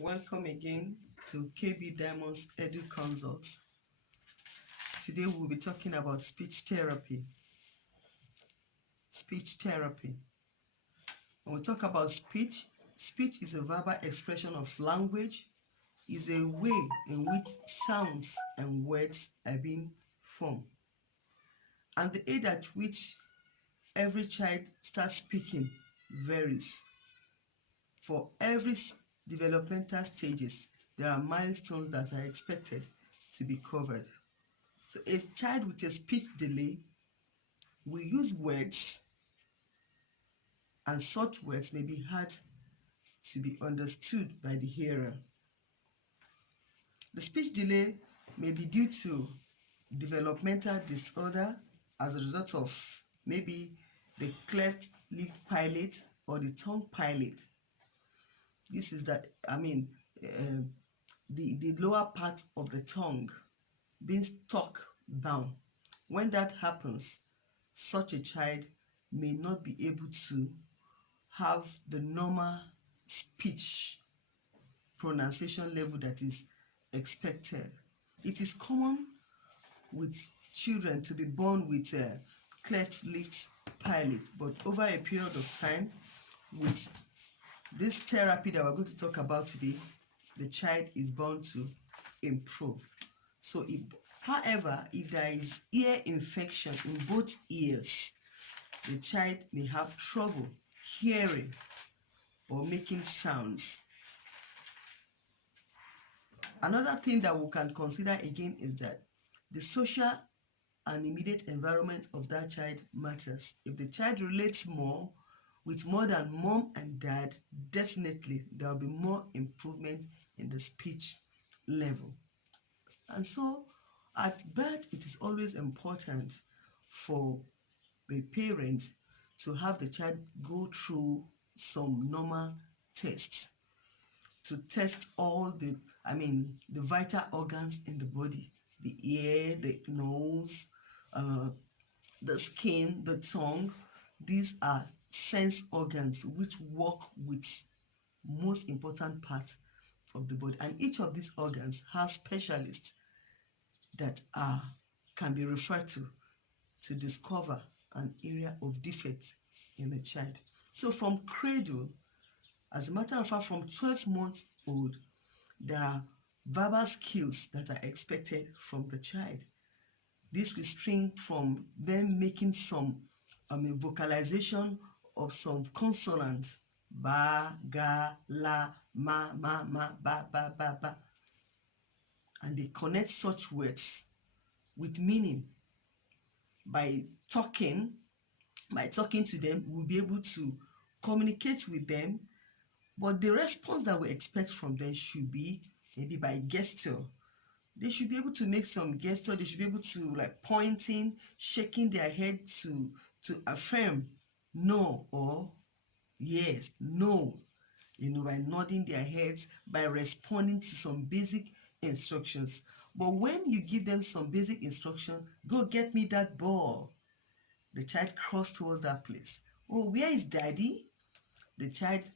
Welcome again to KB Diamond's Edu Consults. Today we'll be talking about speech therapy. Speech therapy. When we talk about speech, speech is a verbal expression of language, is a way in which sounds and words are being formed. And the age at which every child starts speaking varies. For every developmental stages, there are milestones that are expected to be covered. So a child with a speech delay will use words, and such words may be hard to be understood by the hearer. The speech delay may be due to developmental disorder as a result of maybe the cleft lip palate or the tongue palate. This is the lower part of the tongue being stuck down. When that happens, such a child may not be able to have the normal speech pronunciation level that is expected. It is common with children to be born with a cleft lip palate, but over a period of time, with this therapy that we're going to talk about today, the child is bound to improve. However, if there is ear infection in both ears, the child may have trouble hearing or making sounds. Another thing that we can consider again is that the social and immediate environment of that child matters. If the child relates more with more than mom and dad, definitely there will be more improvement in the speech level. And so at birth, it is always important for the parents to have the child go through some normal tests to test all the vital organs in the body: the ear, the nose, the skin, the tongue. These are sense organs which work with most important part of the body, and each of these organs has specialists that can be referred to discover an area of defect in the child. So from cradle, as a matter of fact, from 12 months old, there are verbal skills that are expected from the child. This will string from them making some vocalization of some consonants: ba, ga, la, ma, ba, ba. And they connect such words with meaning. By talking to them, we'll be able to communicate with them, but the response that we expect from them should be maybe by gesture. They should be able to make some gesture. They should be able to, like, pointing, shaking their head to affirm no or yes, no, by nodding their heads, by responding to some basic instructions. But when you give them some basic instruction, go get me that ball, the child cross towards that place. Oh, where is daddy? The child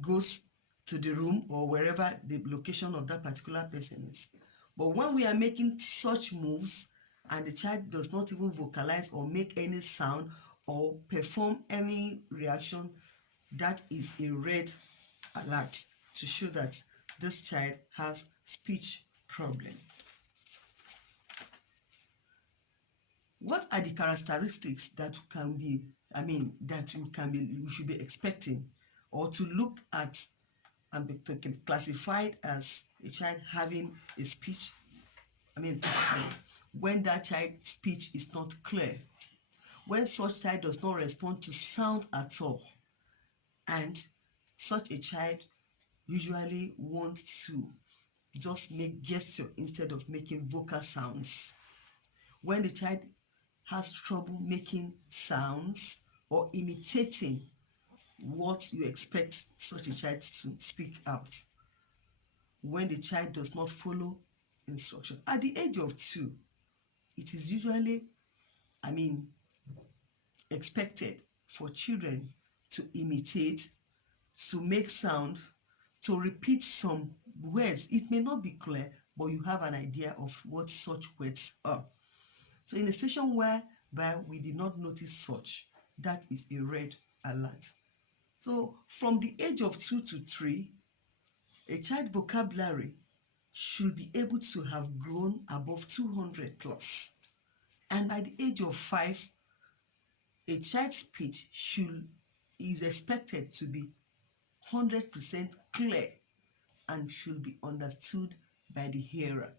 goes to the room or wherever the location of that particular person is. But when we are making such moves and the child does not even vocalize or make any sound or perform any reaction, that is a red alert to show that this child has speech problem. What are the characteristics that we should be expecting or to look at and be classified as a child having a speech when that child's speech is not clear, when such child does not respond to sound at all, and such a child usually wants to just make gesture instead of making vocal sounds, when the child has trouble making sounds or imitating what you expect such a child to speak out, when the child does not follow instruction. At the age of 2, it is usually expected for children to imitate, to make sound, to repeat some words. It may not be clear, but you have an idea of what such words are. So in a situation whereby we did not notice such, that is a red alert. So from the age of 2 to 3, a child vocabulary should be able to have grown above 200 plus. And by the age of 5, a child's speech is expected to be 100% clear and should be understood by the hearer.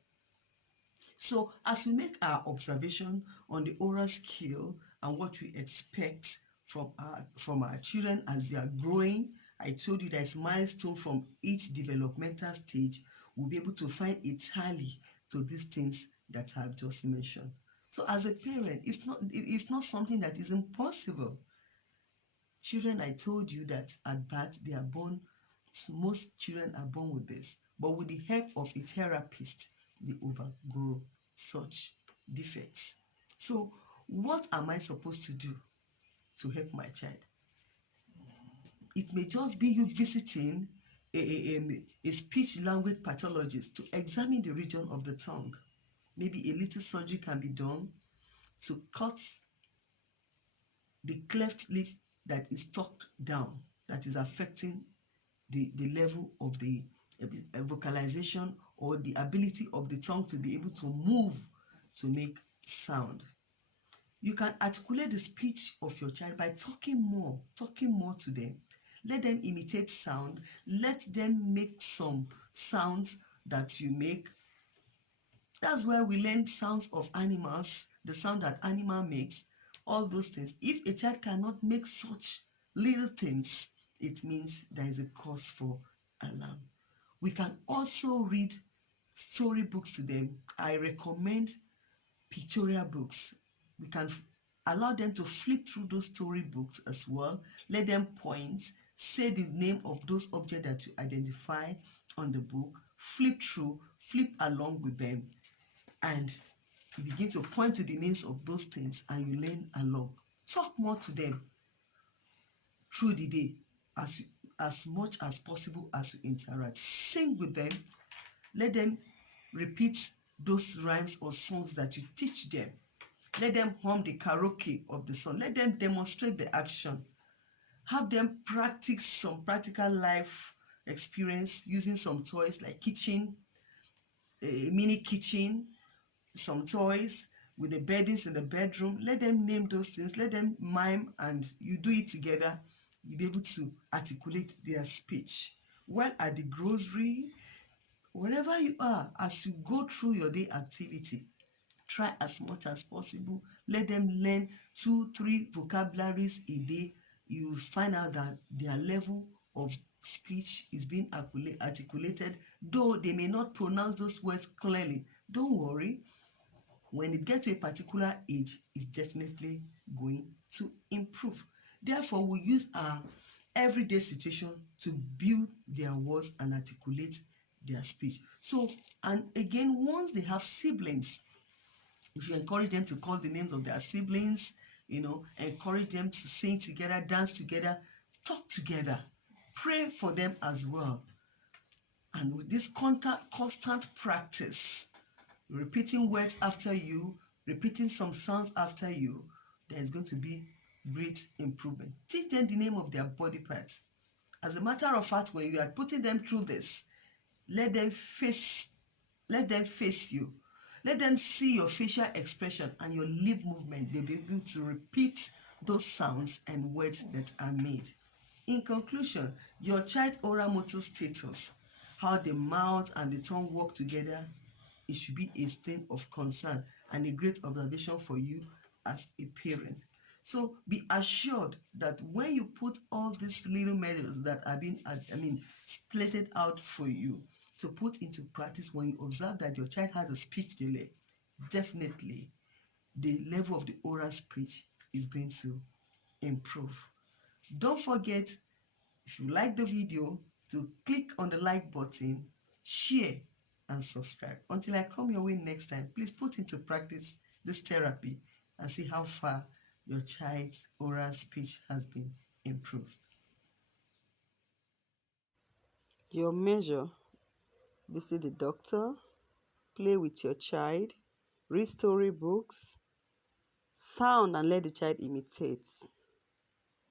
So as we make our observation on the oral skill and what we expect from our children as they are growing, I told you there's milestone from each developmental stage. We'll be able to find a tally to these things that I've just mentioned. So as a parent, it's not something that is impossible. Children, I told you that at birth they are born, most children are born with this, but with the help of a therapist, they overgrow such defects. So, what am I supposed to do to help my child? It may just be you visiting a speech language pathologist to examine the region of the tongue. Maybe a little surgery can be done to cut the cleft lip that is tucked down, that is affecting the level of the vocalization or the ability of the tongue to be able to move to make sound. You can articulate the speech of your child by talking more to them. Let them imitate sound. Let them make some sounds that you make. That's where we learn sounds of animals, the sound that animal makes, all those things. If a child cannot make such little things, it means there is a cause for alarm. We can also read storybooks to them. I recommend pictorial books. We can allow them to flip through those storybooks as well. Let them point, say the name of those objects that you identify on the book, flip through, flip along with them, and you begin to point to the names of those things and you learn along. Talk more to them through the day as much as possible as you interact. Sing with them. Let them repeat those rhymes or songs that you teach them. Let them hum the karaoke of the song. Let them demonstrate the action. Have them practice some practical life experience using some toys like kitchen, a mini kitchen, some toys with the beddings in the bedroom. Let them name those things. Let them mime and you do it together. You'll be able to articulate their speech. While at the grocery, wherever you are, as you go through your day activity, try as much as possible. Let them learn 2-3 vocabularies a day. You find out that their level of speech is being articulated, though they may not pronounce those words clearly. Don't worry. When it gets to a particular age, it's definitely going to improve. Therefore, we use our everyday situation to build their words and articulate their speech. So, and again, once they have siblings, if you encourage them to call the names of their siblings, encourage them to sing together, dance together, talk together, pray for them as well. And with this constant practice, repeating words after you, repeating some sounds after you, there is going to be great improvement. Teach them the name of their body parts. As a matter of fact, when you are putting them through this, let them face you. Let them see your facial expression and your lip movement. They'll be able to repeat those sounds and words that are made. In conclusion, your child's oral motor status, how the mouth and the tongue work together, it should be a thing of concern and a great observation for you as a parent. So be assured that when you put all these little measures that are being, slated out for you to put into practice, when you observe that your child has a speech delay, definitely the level of the oral speech is going to improve. Don't forget, if you like the video, to click on the like button, share, and subscribe. Until I come your way next time, please put into practice this therapy and see how far your child's oral speech has been improved. Your measure: visit the doctor, play with your child, read storybooks, sound and let the child imitate.